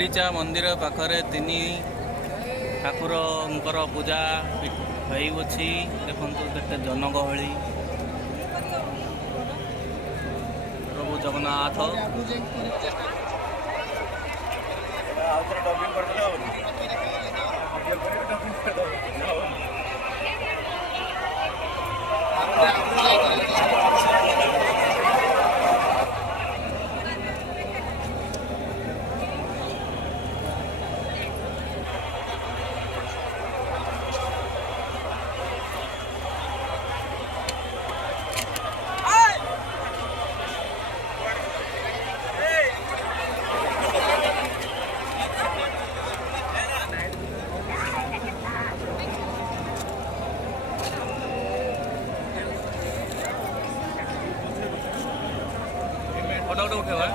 गुंडीचा मंदिर पाखरे तीन ठाकुर पूजा होइछि। देखंतु केते जनगहली प्रभु जगन्नाथ फोटो उठेवा।